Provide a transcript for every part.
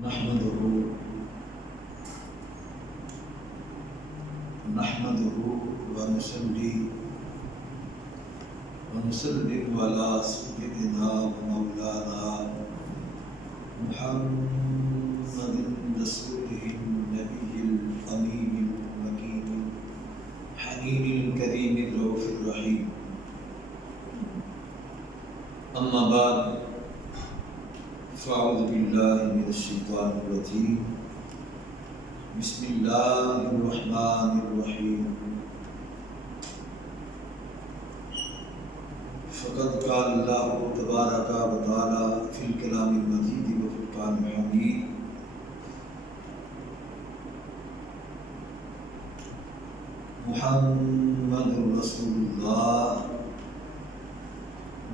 نحمده ونصلي ونسلم على سيدنا ومولانا محمد رسوله النبي الأمين المكين حنين الكريم الرؤوف الرحيم. أما بعد، فأعوذ بالله من الشيطان الرجيم. بسم الله الرحمن الرحيم. فقد قال الله تبارك وتعالى في الكلام المجيد والفرقان الحميد: محمد رسول الله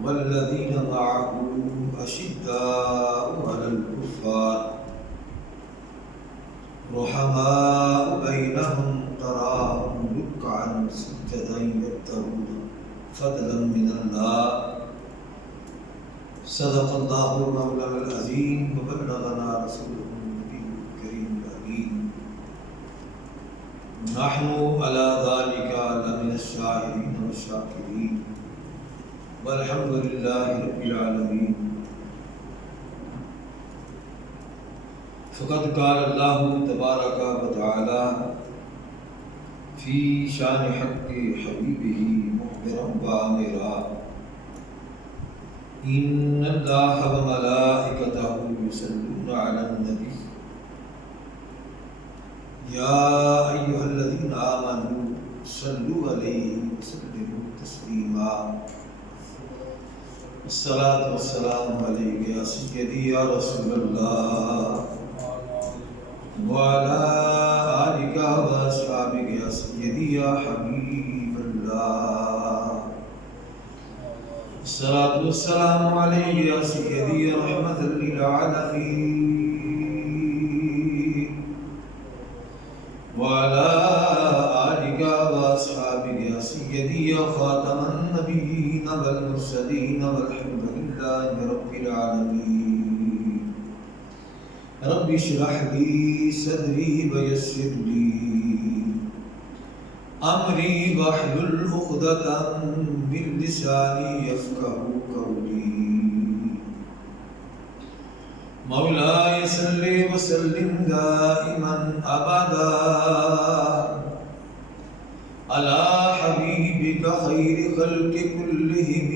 والذين معه أشداء على الكفار رحماء بينهم تراهم ركعا سجدا يبتغون فضلا من الله. صدق الله مولانا العظيم وبلغنا رسوله النبي الكريم الأمين. نحن على ذلك لمن الشاهدين والشاكرين والحمد لله رب العالمين. فقد قال الله تبارك وتعالى في شان حق حبيبه مخبرا وآمرا: إن الله وملائكته يصلون على النبي يا أيها الذين آمنوا صلوا عليه وسلموا تسليما. الصلاة والسلام عليك يا سيدي يا رسول الله وعلى آلك وأصحابك يا سيدي يا حبيب الله. الصلاة والسلام عليك يا سيدي يا رحمة للعالمين وعلى آلك وأصحابك يا سيدي يا خاتم النبيين والمرسلين والحمد لله رب العالمين. رب اشرح لي صدري ويسر لي أمري واحلل عقدة من لساني يفقهوا قولي. مولاي صل وسلم دائما أبدا على حبيبك خير خلق كلهم.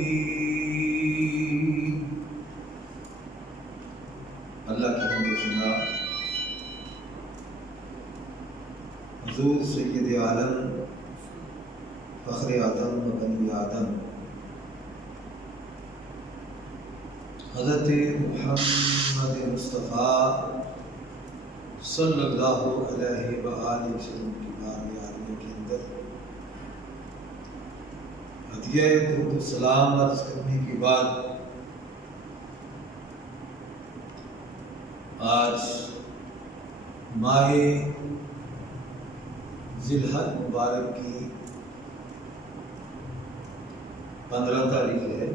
اللہ کی حمد و ثنا حضور سید عالم فخر آدم و بنی آدم حضرت محمد مصطفیٰ صلی اللہ علیہ وآلہ وسلم کی بارگاہ کے اندر ہدیہ درود و سلام عرض کرنے کے بعد آج ماہ ذی الحج مبارک کی 15 تاریخ ہے.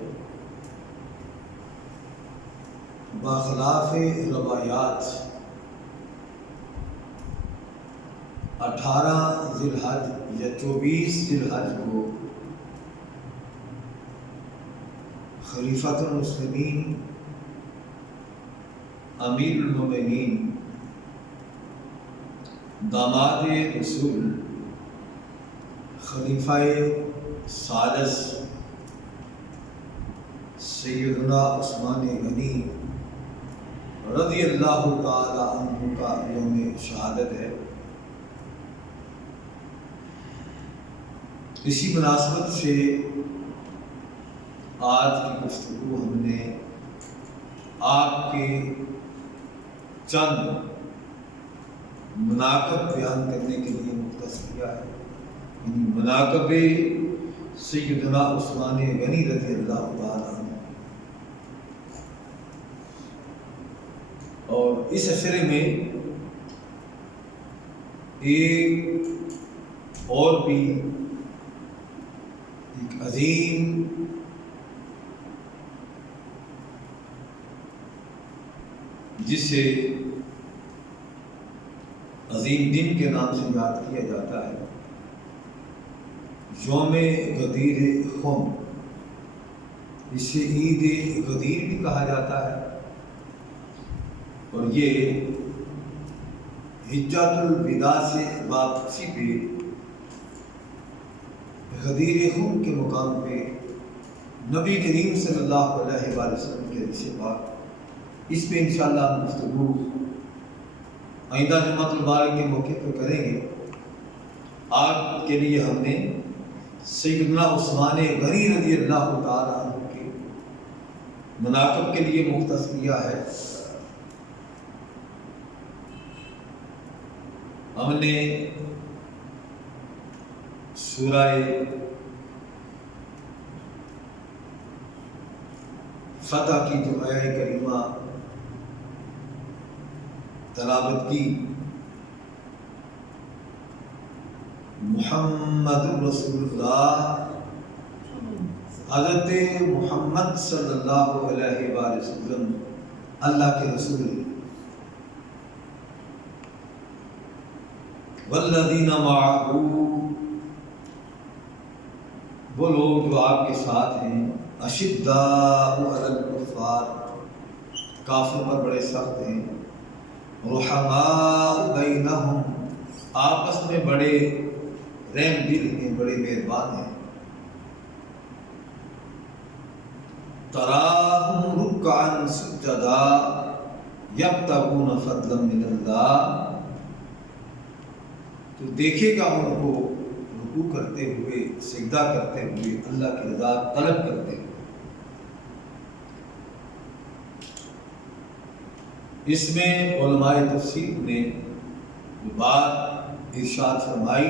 باخلاف روایات 18 ذی الحج یا 24 ذی الحج کو خلیفۃ المسلمین امیر المومنین داماد رسول خلیفہ ثالث سیدنا عثمان غنی رضی اللہ تعالی عنہ کا یوم شہادت ہے. اسی مناسبت سے آج کی گفتگو ہم نے آپ کے چند مناقب بیان کرنے کے لیے مختص کیا ہے. یعنی مناقب سیدنا عثمان غنی رضی اللہ تعالیٰ عنہ. اور اس سلسلے میں ایک اور بھی ایک عظیم جسے عظیم دن کے نام سے یاد کیا جاتا ہے، یوم غدیر خم، اسے عید غدیر بھی کہا جاتا ہے، اور یہ حجۃ الوداع سے واپسی پہ غدیر خم کے مقام پہ نبی کریم صلی اللہ علیہ وآلہ وسلم کے حدیث پاک، اس پہ انشاءاللہ ہم گفتگو آئندہ جمعۃ المبارک کے موقع پہ کریں گے۔ آج کے لیے ہم نے سیدنا عثمان غنی رضی اللہ تعالیٰ عنہ کے مناقب کے لیے مختص کیا ہے۔ ہم نے سورہ فتح کی جو آیہ کریمہ تلاوت کی، محمد رسول اللہ، حضرت محمد صلی اللہ علیہ وآلہ وسلم اللہ کے رسول ہیں، والذین معہ، وہ لوگ جو آپ کے ساتھ ہیں، اشداء علی الکفار، کافر پر بڑے سخت ہیں، رحماء بینہم، آپس میں بڑے رحم دل ہیں، بڑے مہربان ہیں، تراہم رکعا سجدا یبتغون فضلا من اللہ، تو دیکھے گا ان کو رکوع کرتے ہوئے، سجدہ کرتے ہوئے، اللہ کی رضا طلب کرتے ہوئے۔ اس میں علماء تفسیر نے جو بات ارشاد فرمائی،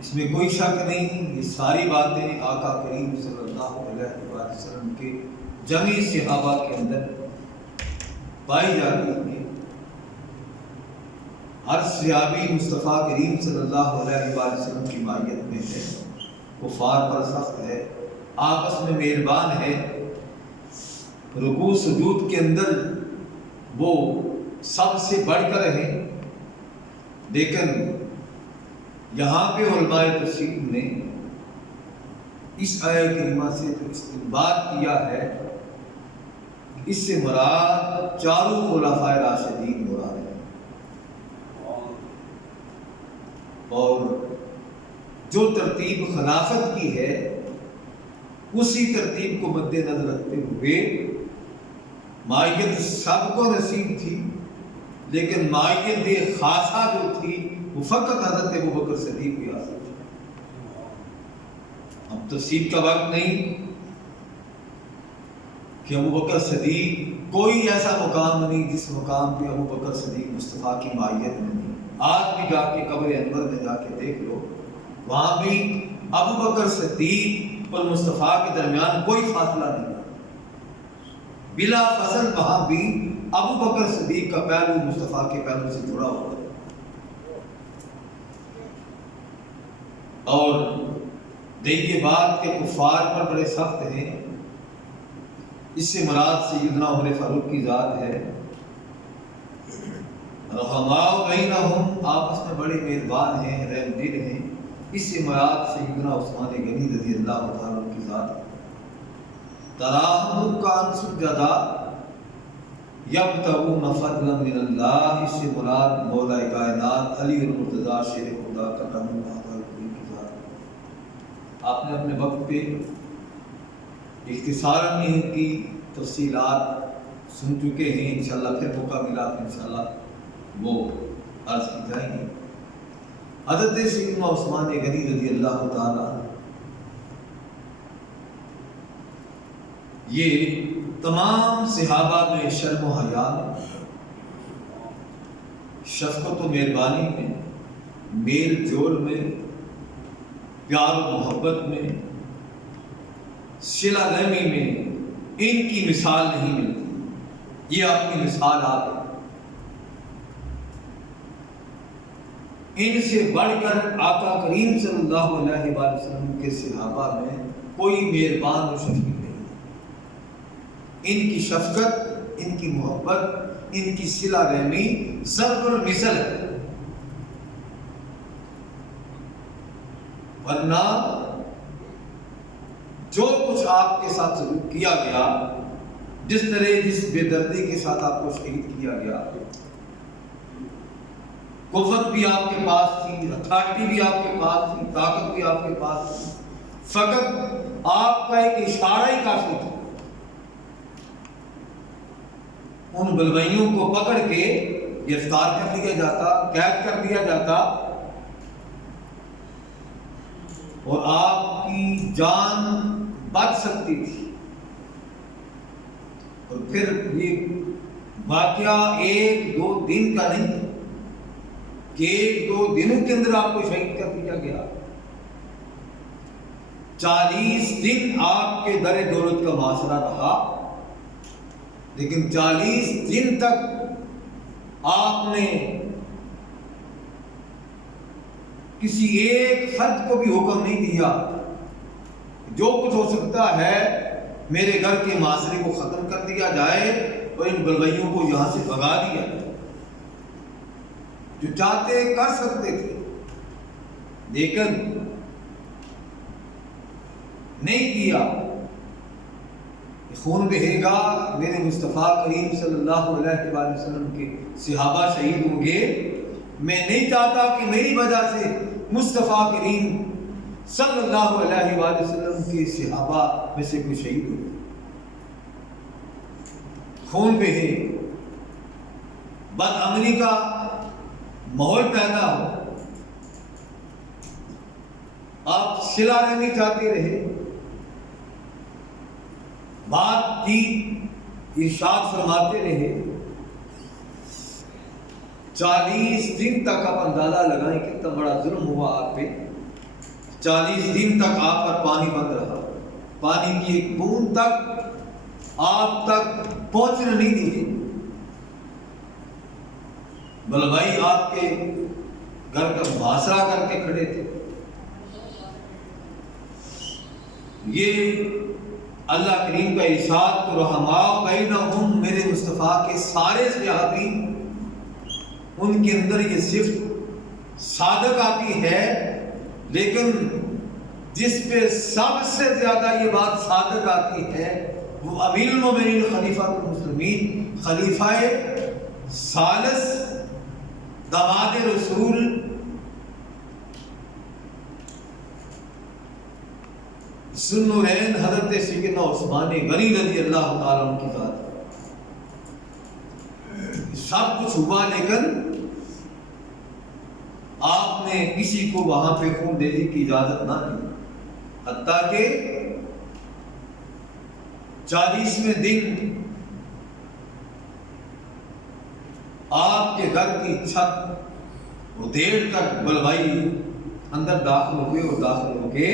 اس میں کوئی شک نہیں، یہ ساری باتیں آقا کریم صلی اللہ علیہ وسلم کے جمی صحابہ کے اندر پائی جاتی ہیں۔ ہر صحابی مصطفیٰ کریم صلی اللہ علیہ وسلم کی مائیت میں ہے، کفار پر سخت ہے، آپس میں مہربان ہے، رکوع سجود کے اندر وہ سب سے بڑھ کر ہیں۔ لیکن یہاں پہ علماء تفسیر نے اس آیہ کریمہ سے جو استنباط کیا ہے، اس سے مراد چاروں خلفائے راشدین مراد ہیں، اور جو ترتیب خلافت کی ہے اسی ترتیب کو مد نظر رکھتے ہوئے مائیت سب کو نصیب تھی، لیکن مائیت خاصہ جو تھی وہ فقط حضرت ابوبکر صدیق کی حاصل تھی۔ اب تفصیل کا وقت نہیں کہ ابوبکر صدیق، کوئی ایسا مقام نہیں جس مقام پہ ابوبکر صدیق مصطفیٰ کی مائیت میں نہیں۔ آج بھی جا کے قبر انور میں جا کے دیکھ لو، وہاں بھی ابوبکر صدیق اور مصطفیٰ کے درمیان کوئی فاصلہ نہیں، بلا فصل وہاں بھی ابوبکر صدیق کا پہلو مصطفیٰ کے پہلو سے جڑا ہوا ہے۔ اور دیکھیے بات کہ کفار پر بڑے سخت ہیں، اس سے مراد سیدنا عمر فاروق کی ذات ہے، رحماء بینہم، آپس میں بڑے مہربان ہیں، رحم دل ہیں، اس سے مراد سیدنا عثمان غنی رضی اللہ تعالیٰ عنہ کی ذات ہے۔ تراہم رکعا سجدا یبتغون فضلا من اللہ، اس سے مراد مولا کائنات علی المرتضیٰ شیر خدا کرم اللہ تعالیٰ کی ذات ہے۔ آپ نے اپنے وقت پہ اختصاراً ان کی تفصیلات سن چکے ہیں، انشاءاللہ پھر موقع ملا تو انشاءاللہ وہ عرض کی جائیں گی۔ حضرت سیدنا عثمان غنی رضی اللہ تعالیٰ یہ تمام صحابہ میں شرم و حیا، شفقت و مہربانی میں، میل جول میں، پیار و محبت میں، صلہ رحمی میں ان کی مثال نہیں ملتی۔ یہ آپ کی مثال آپ ہے، ان سے بڑھ کر آقا کریم صلی اللہ علیہ وآلہ وسلم کے صحابہ میں کوئی مہربان و شفیق نہیں۔ ان کی شفقت ان کی محبت، ان کی صلہ رحمی ضرب المثل ہے. ورنہ جو کچھ آپ کے ساتھ سلوک کیا گیا، جس طرح جس بے دردی کے ساتھ آپ کو شہید کیا گیا، قوت بھی آپ کے پاس تھی، اتھارٹی بھی آپ کے پاس تھی، طاقت بھی آپ کے پاس تھی، فقط آپ کا ایک اشارہ ہی کافی تھا. ان بلوائیوں کو پکڑ کے گرفتار کر لیا جاتا، قید کر دیا جاتا، اور آپ کی جان بچ سکتی تھی. اور پھر یہ واقعہ ایک دو دن کا نہیں کہ ایک دو دنوں کے اندر آپ کو شہید کر دیا گیا. 40 دن آپ کے در دولت کا محاصرہ رہا، لیکن 40 دن تک آپ نے کسی ایک فرد کو بھی حکم نہیں دیا جو کچھ ہو سکتا ہے میرے گھر کے معاشرے کو ختم کر دیا جائے اور ان بلوائیوں کو یہاں سے بھگا دیا جائے. جو چاہتے کر سکتے تھے، لیکن نہیں کیا. خون بہے گا، میرے مصطفیٰ کریم صلی اللہ علیہ وآلہ وسلم کے صحابہ شہید ہوں گے. میں نہیں چاہتا کہ میری وجہ سے مصطفیٰ کریم صلی اللہ علیہ وآلہ وسلم کے صحابہ میں سے کوئی شہید ہو. خون بہے، بدعملی کا ماحول پیدا ہو، آپ صلہ رحمی چاہتے رہے، بات چیت ارشاد فرماتے رہے. 40 دن تک آپ اندازہ لگائیں کتنا بڑا ظلم ہوا آپ پہ. 40 دن تک آپ پر پانی بند رہا، پانی کی ایک بوند تک آپ تک پہنچنے نہیں دی. بلوائی آپ کے گھر کا محاصرہ کر کے کھڑے تھے. یہ اللہ کریم کا ارشاد تو رحماء بینہم، میرے مصطفیٰ کے سارے صحابی ان کے اندر یہ صفت صادق آتی ہے، لیکن جس پہ سب سے زیادہ یہ بات صادق آتی ہے وہ امیر المومنین خلیفہ المسلمین، خلیفہ ثالث، داماد رسول ذوالنورین حضرت سیدنا عثمان غنی رضی اللہ تعالیٰ عنہ کی ذات. سب کچھ ہوا لیکن آپ نے کسی کو وہاں پہ خون ریزی کی اجازت نہ دی، حتیٰ کہ 40ویں دن آپ کے گھر کی چھت ادھیڑ کر بلوائی اندر داخل ہوئے اور داخل ہو کے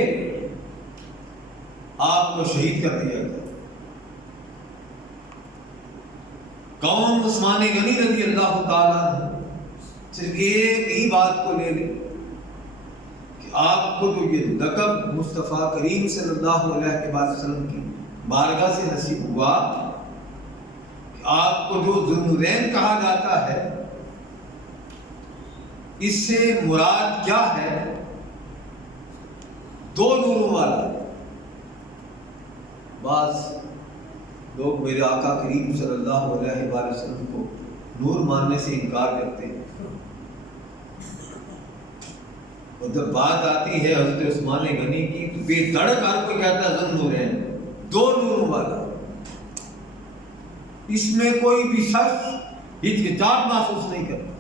آپ کو شہید کر دیا گیا. کون؟ عثمان غنی رضی اللہ تعالیٰ عنہ. صرف ایک ہی بات کو لے لیں کہ آپ کو جو یہ لقب مصطفیٰ کریم صلی اللہ علیہ وسلم کی بارگاہ سے نصیب ہوا کہ آپ کو جو ذوالنورین کہا جاتا ہے، اس سے مراد کیا ہے؟ 2 نوروں والا. بعض لوگ میرے آقا کریم صلی اللہ علیہ وآلہ وسلم کو نور ماننے سے انکار کرتے ہیں، اور جب بات آتی ہے حضرت عثمان غنی کی تو بے دھڑک ہر کوئی کہتا ہے ذوالنورین، 2 نوروں والا. اس میں کوئی بھی شخص ہچکچاہٹ محسوس نہیں کرتا.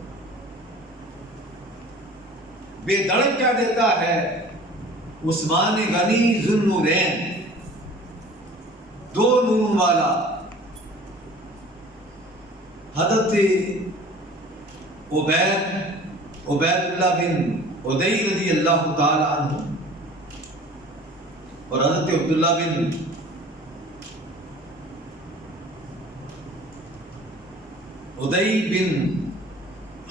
بے دھڑک کیا دیتا ہے؟ عثمان غنی ذوالنورین، 2 نوروں والا. حضرت عبید اللہ بن عدی رضی اللہ تعالی عنہ اور حضرت عبداللہ بن عدی بن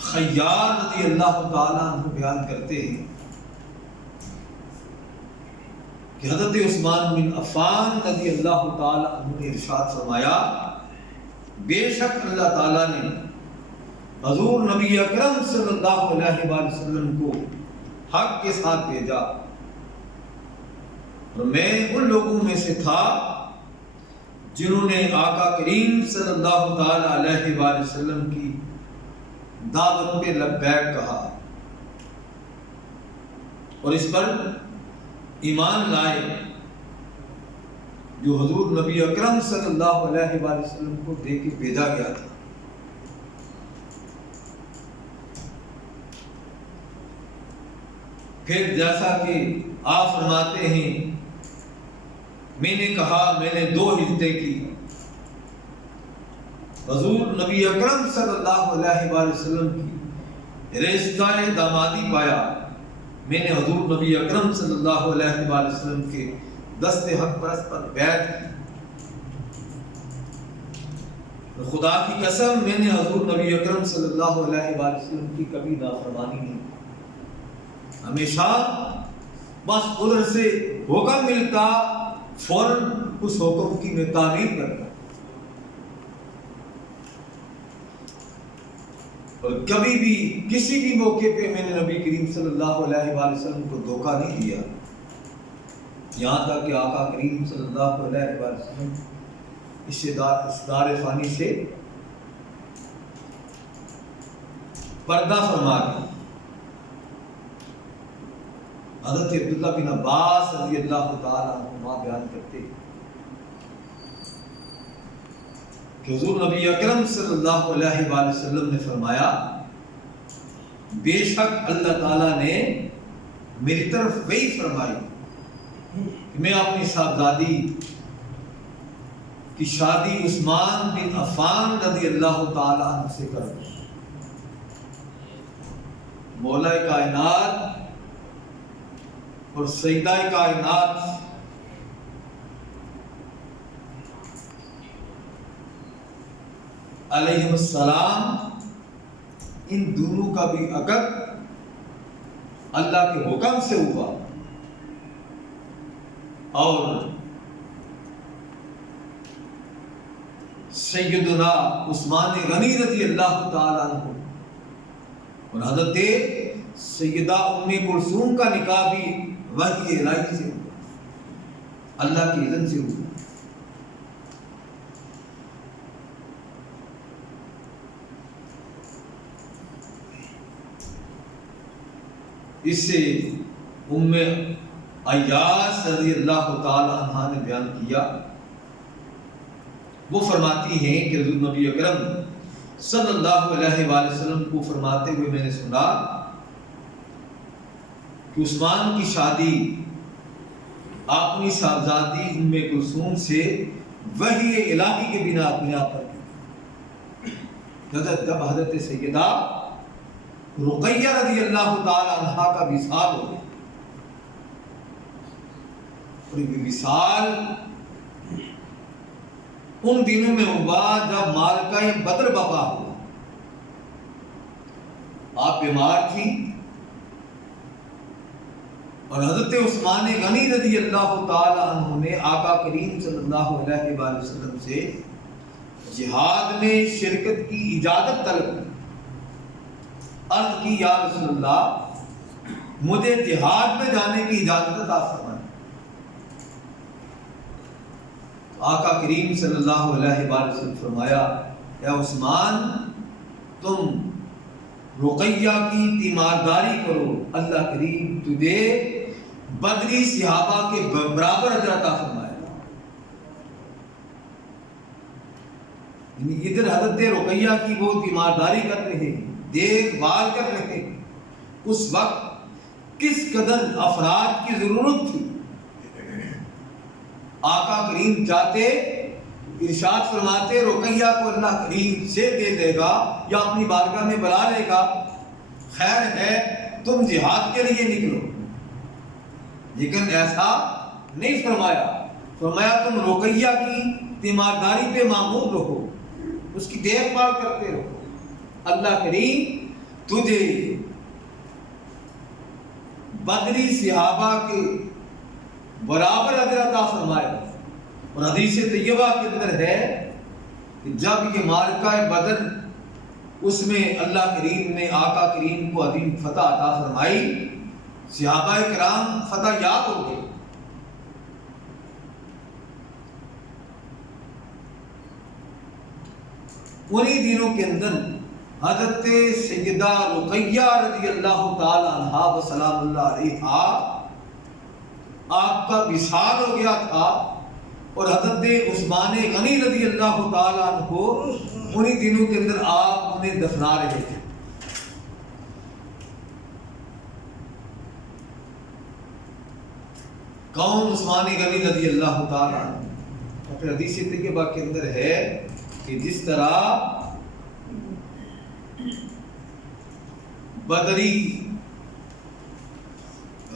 خیار رضی اللہ تعالی عنہ بیان کرتے ہیں کہ حضرت عثمان بن عفان رضی اللہ تعالی عنہ نے ارشاد فرمایا، بے شک اللہ تعالیٰ نے حضور نبی اکرم صلی اللہ علیہ وآلہ وسلم کو حق کے ساتھ بھیجا، اور میں ان لوگوں میں سے تھا جنہوں نے آقا کریم صلی اللہ تعالی علیہ وآلہ وسلم کی دعوت پہ لبیک کہا اور اس پر ایمان لائے جو حضور نبی اکرم صلی اللہ علیہ وآلہ وسلم کو دے کے بھیجا گیا تھا۔ پھر جیسا کہ آپ فرماتے ہیں میں نے کہا میں نے 2 ہجرتیں کی، حضور نبی اکرم صلی اللہ علیہ وآلہ وسلم کی رشتہ دامادی پایا، میں نے حضور نبی اکرم صلی اللہ علیہ وآلہ وسلم کے دست حق پرست پر بیعت کی، خدا کی قسم میں نے حضور نبی اکرم صلی اللہ علیہ وآلہ وسلم کی کبھی نافرمانی نہیں، ہمیشہ بس ادھر سے حکم ملتا فوراً اس حکم کی میں تعمیل کرتا، اور کبھی بھی کسی بھی موقع پہ میں نے نبی کریم صلی اللہ علیہ وآلہ وسلم کو دھوکہ نہیں دیا، یہاں تک کہ آقا کریم صلی اللہ علیہ وآلہ وسلم اس دار فانی سے پردہ فرما گئے۔ حضرت عبداللہ بن عباس رضی اللہ تعالیٰ عنہما بیان کرتے کہ حضور نبی اکرم صلی اللہ علیہ وآلہ وسلم نے فرمایا بے شک اللہ تعالیٰ نے میری طرف وحی فرمائی کہ میں اپنی صاحبزادی کی شادی عثمان بن عفان رضی اللہ تعالیٰ عنہ سے کروں۔ مولا کائنات اور سیدہ کائنات علیہ السلام ان دونوں کا بھی عقد اللہ کے حکم سے ہوا، اور سیدنا عثمان غنی رضی اللہ تعالیٰ عنہ اور حضرت سیدہ ام کلثوم کا نکاح بھی وحی الہی سے ہوا، اللہ کی اذن سے ہوا۔ اس سے ام ایاس رضی اللہ تعالی عنہ نے بیان کیا، وہ فرماتی ہیں کہ حضور نبی اکرم صلی اللہ علیہ وآلہ وسلم کو فرماتے ہوئے میں نے سنا کہ عثمان کی شادی اپنی صاحبزادی ام کلثوم سے وحی الہی کے بنا پر کی، جب حضرت سیدہ رقیہ رضی اللہ تعالی عنہا کا وصال ہو گیا، اور یہ وصال ان دنوں میں ہوا جب معرکہ بدر برپا ہوا، آپ بیمار تھی اور حضرت عثمان غنی رضی اللہ تعالی عنہ نے آقا کریم صلی اللہ علیہ وآلہ وسلم سے جہاد میں شرکت کی اجازت طلب کی، عرض کی یا رسول اللہ مجھے جہاد میں جانے کی اجازت عطا فرمائیں۔ آقا کریم صلی اللہ علیہ وآلہ وسلم فرمایا اے عثمان تم رقیہ کی تیمارداری کرو، اللہ کریم تجھے بدری صحابہ کے برابر اجر عطا فرمائے گا۔ یعنی ادھر حضرت رقیہ کی وہ تیمارداری کر رہے ہیں، دیکھ بھال کر رہے ہیں، اس وقت کس قدر افراد کی ضرورت تھی۔ آقا کریم چاہتے ارشاد فرماتے رقیہ کو اللہ کریم سے دے دے گا یا اپنی بارگاہ میں بلا لے گا، خیر ہے تم جہاد کے لیے نکلو، لیکن ایسا نہیں فرمایا، فرمایا تم رقیہ کی تیمارداری پہ مامور رہو، اس کی دیکھ بھال کرتے رہو، اللہ کریم تجھے بدری صحابہ کے برابر اجر عطا فرمائے۔ اور حدیث طیبہ کے اندر ہے کہ جب یہ معرکہ بدر، اس میں اللہ کریم نے آقا کریم کو عظیم فتح عطا فرمائی، صحابہ کرام فتح یاب ہو گئے۔ انہی دنوں کے اندر حضرت سیدہ رقیہ رضی اللہ تعالی عنہا و سلام اللہ علیہا آپ کا وصال ہو گیا تھا، اور حضرت عثمان غنی رضی اللہ تعالی عنہ انہی دنوں کے اندر آپ انہیں دفنا رہے تھے۔ کون؟ عثمان غنی رضی اللہ تعالی عنہ۔ پھر حدیث طیبہ کے اندر ہے کہ جس طرح بدری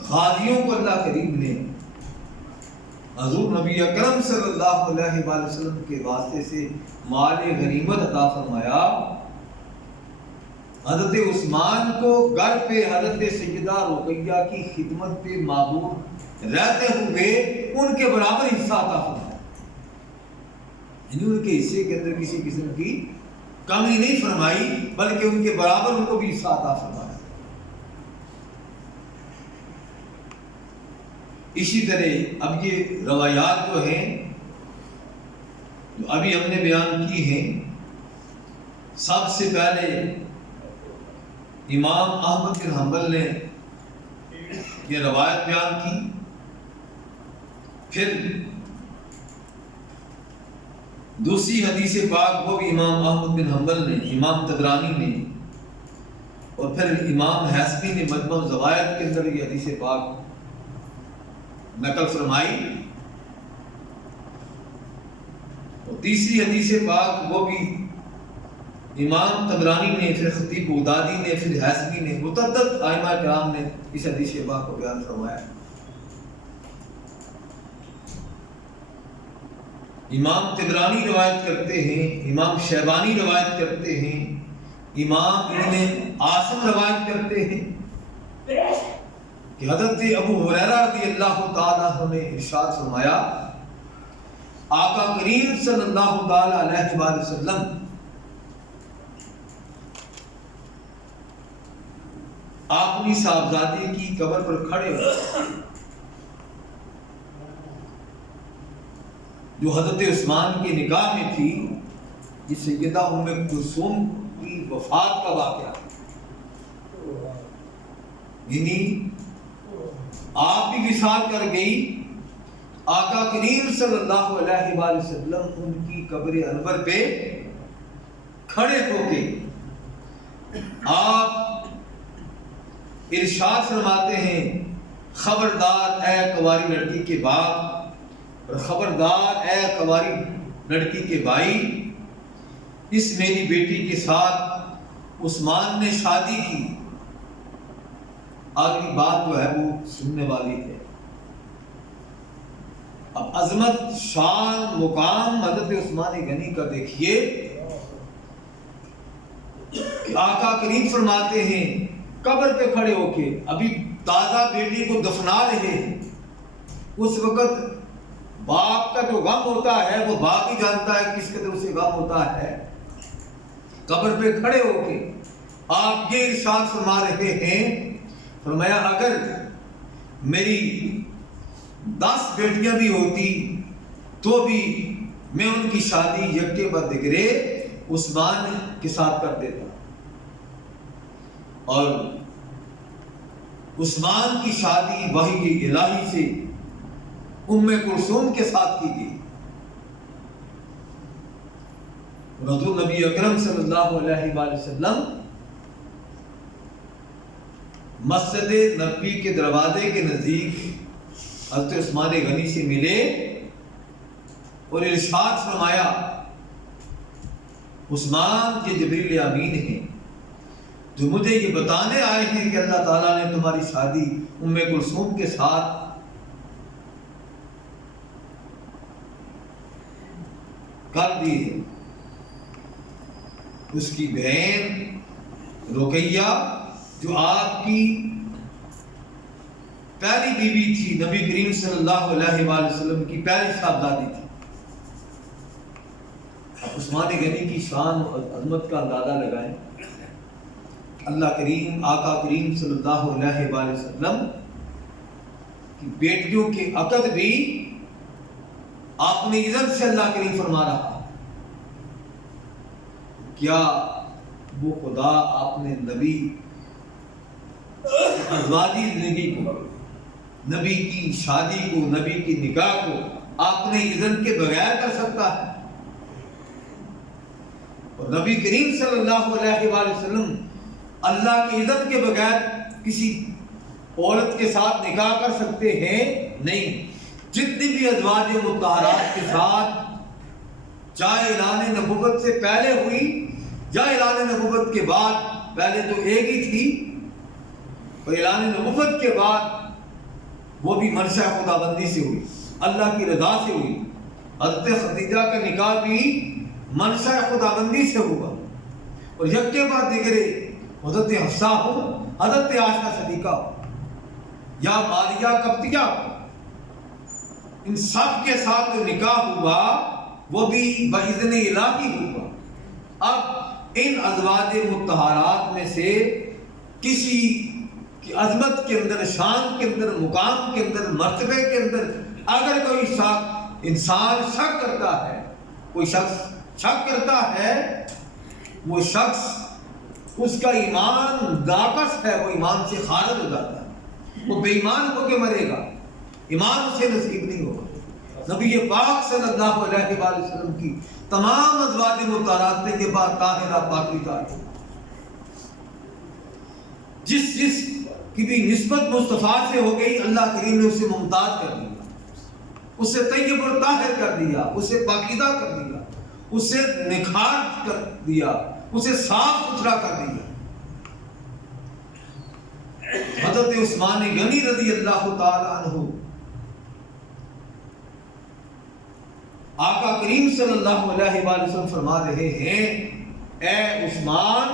غازیوں کو اللہ کریم نے حضور نبی اکرم صلی اللہ علیہ وآلہ وسلم کے واسطے سے مال غنیمت عطا فرمایا، حضرت عثمان کو گھر پہ حضرت سیدہ رقیہ کی خدمت پہ معمور رہتے ہوئے ان کے برابر حصہ عطا فرمایا، یعنی ان کے حصے کے اندر کسی قسم کی کمی نہیں فرمائی، بلکہ ان کے برابر ان کو بھی حصہ عطا فرمایا۔ اسی طرح اب یہ روایات جو ہیں جو ابھی ہم نے بیان کی ہیں، سب سے پہلے امام احمد بن حنبل نے یہ روایت بیان کی، پھر دوسری حدیث پاک وہ بھی امام احمد بن حنبل نے، امام طبرانی نے، اور پھر امام حیثمی نے مجمع الزوائد کے اندر یہ حدیث پاک نقل فرمائی، اور تیسری حدیث پاک وہ بھی امام طبرانی نے، پھر خطیب بغدادی نے، پھر حیثمی نے، متعدد ائمہ کرام نے اس حدیث پاک کو بیان فرمایا۔ امام طبرانی روایت کرتے ہیں، امام شیبانی روایت کرتے ہیں، امام ابن عاصم روایت کرتے ہیں کہ حضرت ابو ہریرہ رضی اللہ تعالیٰ عنہ نے ارشاد فرمایا، آقا کریم صلی اللہ تعالیٰ علیہ وآلہ وسلم اپنی صاحبزادی کی قبر پر کھڑے ہوئے، جو حضرت عثمان کی نگاہ میں تھی، یہ سیدہ ام کلثوم کی وفات کا واقعہ، یعنی آپ بھی وصال کر گئی، آقا کریم صلی اللہ علیہ وآلہ وسلم ان کی قبر انور پہ کھڑے ہو کے آپ ارشاد فرماتے ہیں، خبردار اے کنواری لڑکی کے باپ، اور خبردار اے کنواری لڑکی کے بھائی، اس میری بیٹی کے ساتھ عثمان نے شادی کی۔ آگلی بات جو ہے وہ سننے والی ہے۔ اب عظمت، شان، مقام حضرت عثمان غنی کا دیکھیے کہ آقا کریم فرماتے ہیں قبر پہ کھڑے ہو کے، ابھی تازہ بیٹی کو دفنا رہے ہیں، اس وقت باپ کا جو غم ہوتا ہے وہ باپ ہی جانتا ہے کس قدر اسے غم ہوتا ہے۔ قبر پہ کھڑے ہو کے آپ یہ ارشاد فرما رہے ہیں، فرمایا اگر میری 10 بیٹیاں بھی ہوتی تو بھی میں ان کی شادی یکے بعد دیگرے عثمان کے ساتھ کر دیتا، اور عثمان کی شادی وحی الہی سے ام کلثوم کے ساتھ کی گئی۔ رسول نبی اکرم صلی اللہ علیہ وآلہ وسلم مسجد نبوی کے دروازے کے نزدیک حضرت عثمان غنی سے ملے اور ارشاد فرمایا، عثمان یہ جبریل امین ہیں جو مجھے یہ بتانے آئے ہیں کہ اللہ تعالیٰ نے تمہاری شادی ام کلثوم کے ساتھ کر دی ہے۔ اس کی بہن رقیہ جو آپ کی پہلی بیوی تھی، نبی کریم صلی اللہ علیہ وآلہ وسلم کی پہلی صاحبزادی تھی، اس عثمان غنی کی شان اور عظمت کا اندازہ لگائیں. اللہ کریم آقا کریم صلی اللہ علیہ وآلہ وسلم کی بیٹیوں کے عقد بھی آپ نے اذن سے اللہ کریم فرما رہا. کیا وہ خدا آپ نے نبی ازواجی زندگی کو، نبی کی شادی کو، نبی کی نکاح کو آپ نے اذن کے بغیر کر سکتا ہے؟ اور نبی کریم صلی اللہ علیہ وآلہ وسلم اللہ کے اذن کے بغیر کسی عورت کے ساتھ نکاح کر سکتے ہیں؟ نہیں. جتنی بھی ازواج مطہرات کے ساتھ چاہے اعلان نبوت سے پہلے ہوئی یا اعلان نبوت کے بعد، پہلے تو ایک ہی تھی اور اعلان نبوت کے بعد وہ بھی منشا خداوندی سے ہوئی، اللہ کی رضا سے ہوئی. حضرت خدیجہ کا نکاح بھی منشا خداوندی سے ہوگا. اور یک کے بعد دیگرے حضرت حفصہ ہو، حضرت عائشہ صدیقہ ہو یا ماریہ قبطیہ ہو، ان سب کے ساتھ جو نکاح ہوا وہ بھی باذن الہی ہوا. اب ان ازواج مطہرات میں سے کسی کی عظمت کے اندر، شان کے اندر، مقام کے اندر، مرتبے کے اندر اگر کوئی انسان شک کرتا ہے، کوئی شخص شک کرتا ہے، وہ شخص اس کا ایمان ناقص ہے، وہ ایمان سے خارج ہو جاتا ہے، وہ بے ایمان ہو کے مرے گا، ایمان اسے نصیب نہیں ہوگا. نبی پاک صلی اللہ علیہ وآلہ وسلم کی تمام ازواج مطہرات کے بعد طاہرہ پاکیزہ جس کی بھی نسبت مصطفیٰ سے ہو گئی، اللہ کریم نے اسے ممتاز کر دیا، اسے طیب اور طاہر کر دیا، اسے پاکیزہ کر دیا، اسے نکھار کر دیا، اسے صاف ستھرا کر دیا. حضرت عثمان غنی رضی اللہ تعالی عنہ آقا کریم صلی اللہ علیہ وآلہ وسلم فرما رہے ہیں، اے عثمان،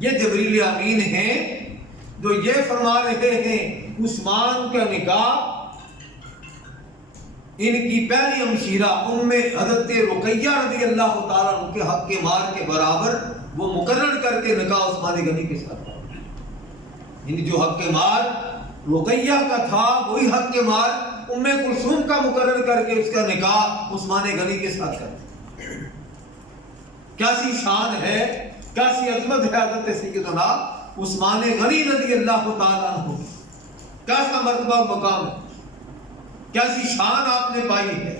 یہ جبریل امین ہیں جو یہ فرما رہے ہیں عثمان کا نکاح ان کی پہلی ہمشیرہ حضرت رقیہ رضی اللہ تعالیٰ عنہ کے حق کے مار کے برابر وہ مقرر کر کے نکاح عثمان غنی کے ساتھ، یعنی جو حق کے مار رقیہ کا تھا وہی حق کے مار کلثوم کا مقرر کر کے اس کا نکاح عثمان غنی کے ساتھ کرتے. کیسی شان ہے، کیسی عظمت ہے حضرت سیدنا عثمان غنی رضی اللہ تعالیٰ عنہ، کیسا مرتبہ و مقام ہے، کیسی شان آپ نے پائی ہے.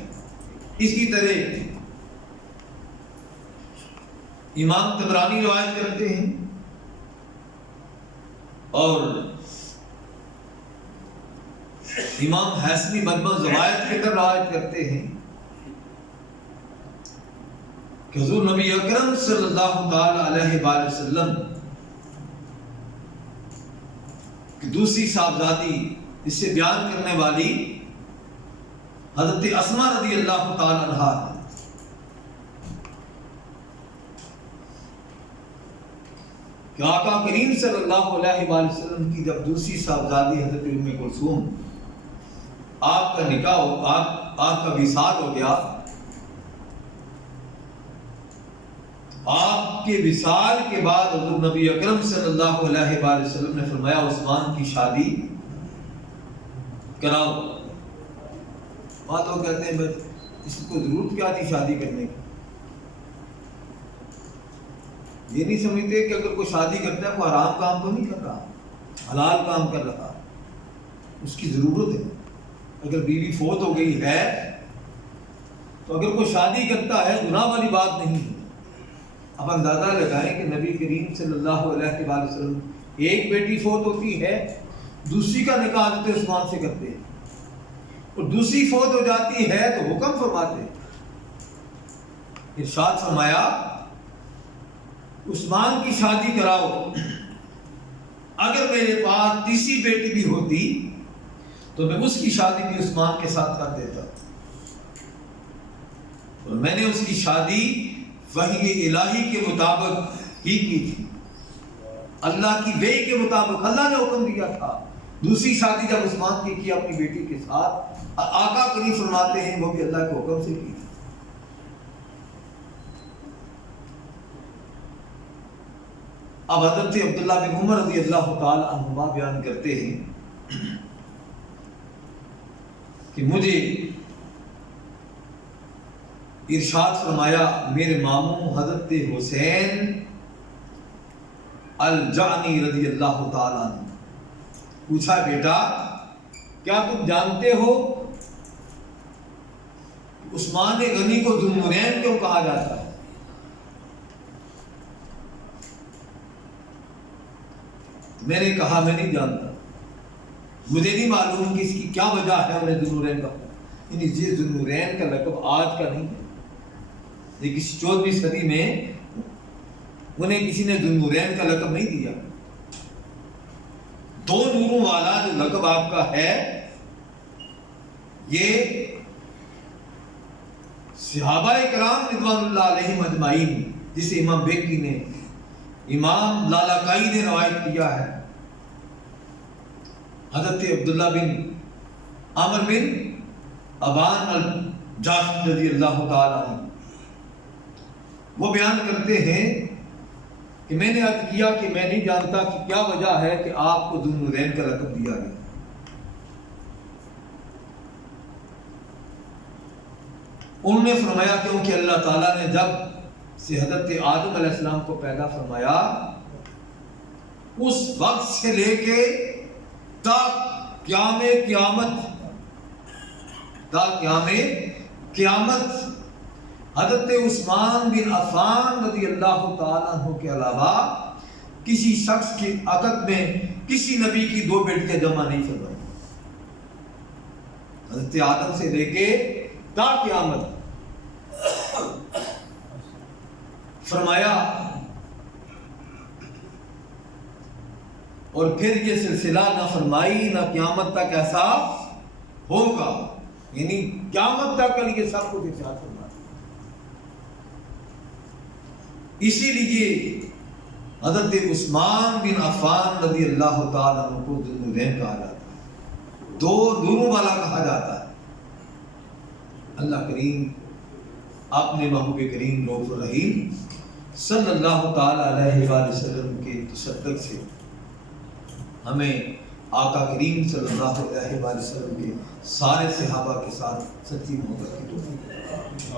اسی طرح امام طبرانی روایت کرتے ہیں اور امام حسنی مجمع زوائد کے اندر روایت کرتے ہیں کہ حضور نبی اکرم صلی اللہ تعالی علیہ وآلہ وسلم کی دوسری صاحبزادی اس سے بیان کرنے والی حضرت اسماء رضی اللہ تعالی عنہا ہے کہ آقا کریم صلی اللہ علیہ وآلہ وسلم کی جب دوسری صاحبزادی حضرت ام کلثوم آپ کا نکاح ہو، آپ کا وصال ہو گیا، آپ کے وصال کے بعد حضور نبی اکرم صلی اللہ علیہ وآلہ وسلم نے فرمایا عثمان کی شادی کراؤ. بات وہ کہتے ہیں بس اس کو ضرورت کیا تھی شادی کرنے کی؟ یہ نہیں سمجھتے کہ اگر کوئی شادی کرتا ہے وہ حرام کام تو نہیں کر رہا، حلال کام کر رہا، اس کی ضرورت ہے. اگر بیوی فوت ہو گئی ہے تو اگر کوئی شادی کرتا ہے گناہ والی بات نہیں ہے. اب اندازہ لگائیں کہ نبی کریم صلی اللہ علیہ وآلہ وسلم ایک بیٹی فوت ہوتی ہے، دوسری کا نکاح حضرت عثمان سے کرتے ہیں، اور دوسری فوت ہو جاتی ہے تو حکم فرماتے ہیں، ارشاد فرمایا عثمان کی شادی کراؤ. اگر میرے پاس تیسری بیٹی بھی ہوتی تو میں اس کی شادی بھی عثمان کے ساتھ کر دیتا، اور میں نے اس کی شادی وحی الہی کے مطابق ہی کی تھی، اللہ کی وحی کے مطابق اللہ نے حکم دیا تھا. دوسری شادی جب عثمان کی اپنی بیٹی کے ساتھ، آقا کریم فرماتے ہیں وہ بھی اللہ کے حکم سے کی. اب حضرت عبداللہ بن عمر رضی اللہ تعالی عنہما بیان کرتے ہیں کہ مجھے ارشاد فرمایا، میرے ماموں حضرت حسین الجعنی رضی اللہ تعالیٰ عنہ، پوچھا بیٹا کیا تم جانتے ہو عثمان غنی کو ذو النورین کیوں کہا جاتا ہے؟ میں نے کہا میں نہیں جانتا، مجھے نہیں معلوم کہ اس کی کیا وجہ ہے انہیں ذو النورین کا، یعنی یہ ذو النورین کا لقب آج کا نہیں ہے، یہ کسی 14ویں صدی میں انہیں کسی نے ذو النورین کا لقب نہیں دیا۔ دو نوروں والا جو لقب آپ کا ہے یہ صحابہ کرام رضوان اللہ علیہم اجمعین، جسے امام بیکی نے، امام لالکائی نے روایت کیا ہے، حضرت عبداللہ بن عامر بن ابان الجاشمی رضی اللہ تعالیٰ عنہ وہ بیان کرتے ہیں کہ میں نے عرض کیا کہ میں نہیں جانتا کہ کیا وجہ ہے کہ آپ کو ذو النورین کا لقب دیا گیا۔ انہوں نے فرمایا کیونکہ اللہ تعالیٰ نے جب سے حضرت آدم علیہ السلام کو پیدا فرمایا اس وقت سے لے کے تا قیام قیامت حضرت عثمان بن عفان رضی اللہ تعالیٰ عنہ کے علاوہ کسی شخص کی عقد میں کسی نبی کی 2 بیٹیاں جمع نہیں فرمائی، حضرت آدم سے لے کے تا قیامت فرمایا۔ اور پھر یہ سلسلہ نہ فرمائی نہ قیامت تک ایسا ہوگا، یعنی قیامت تک کے لیے سب کچھ ارشاد فرمایا۔ اسی لیے حضرت عثمان بن عفان رضی اللہ تعالیٰ عنہ کو ذو النورین کہا جاتا ہے، 2 نوروں والا کہا جاتا ہے۔ اللہ کریم اپنے محبوب کریم رؤوف الرحیم صلی اللہ تعالی علیہ وآلہ وسلم کے تصدق سے ہمیں آقا کریم صلی اللہ علیہ وآلہ وسلم کے سارے صحابہ کے ساتھ سچی محبت کی توفیق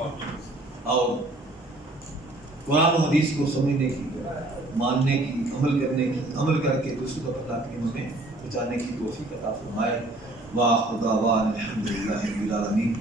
اور قرآن و حدیث کو سمجھنے کی، ماننے کی، عمل کرنے کی، عمل کر کے دوسروں کو اللہ کریم ہمیں پہنچانے کی توفیق عطا فرمائے۔ وآخر دعوانا الحمد للہ رب العالمین۔